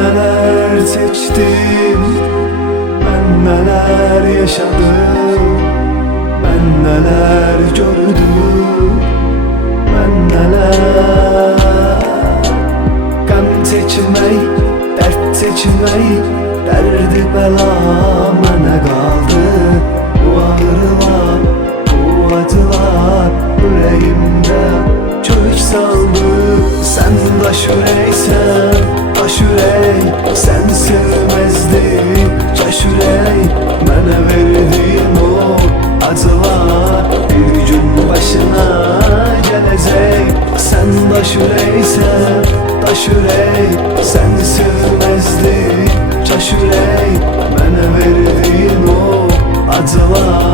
neler seçtim Ben neler yaşadım Ben neler gördüm Ben neler Gam seçmeyi, dert seçmeyi Derdi bela mənə qaldı Bu ağrılar, bu acılar Yüreğimdə kök saldı. Sen daş ürəksən, daş ürək Sen sevməzdin, caş ürək Mənə verdiyin o acılar Bir gün başına gələcək Sen daş ürək Sen sevməzdin, caş ürək Mənə verdiyin o acılar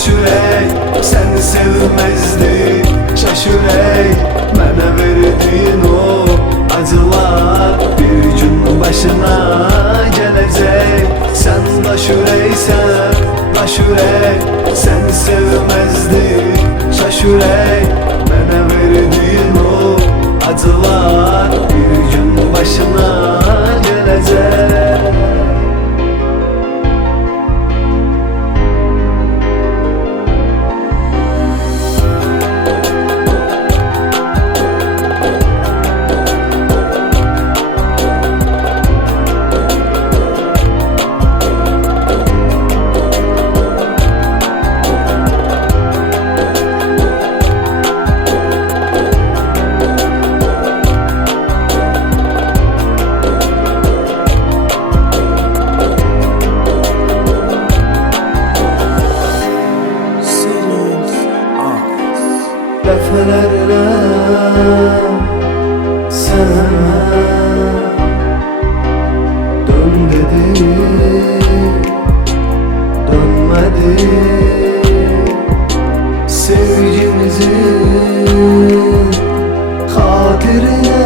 daş ürək Sən sevməzdin, şaş ürək Mənə verdiyin o acılar Bir gün başına gələcək Sən daş ürəksən, daş ürək Sən sevməzdin, şaş ürək Mənə verdiyin o acılar Bir gün başına gələcək Dəfələrlə sənə Dön dedi Dönmədi Sevgimizin xatirinə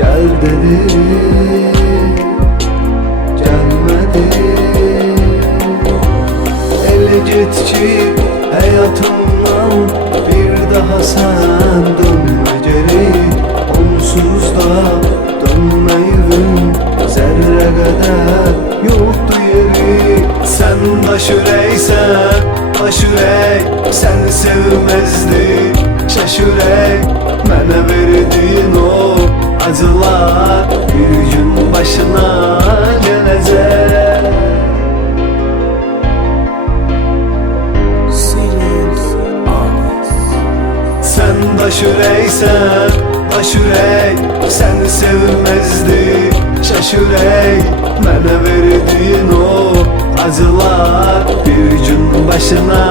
Gəl dedi Gəlmədi Ele git ki hayatımdan bir daha sen dönme geri Onsuz da daş ürək Sən sevməzdin, şaş ürək Mənə verdiyin o acılar Bir gün başına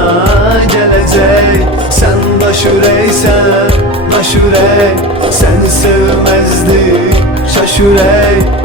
gələcək Sən daş ürəksən, daş ürək Sən sevməzdin, şaş ürək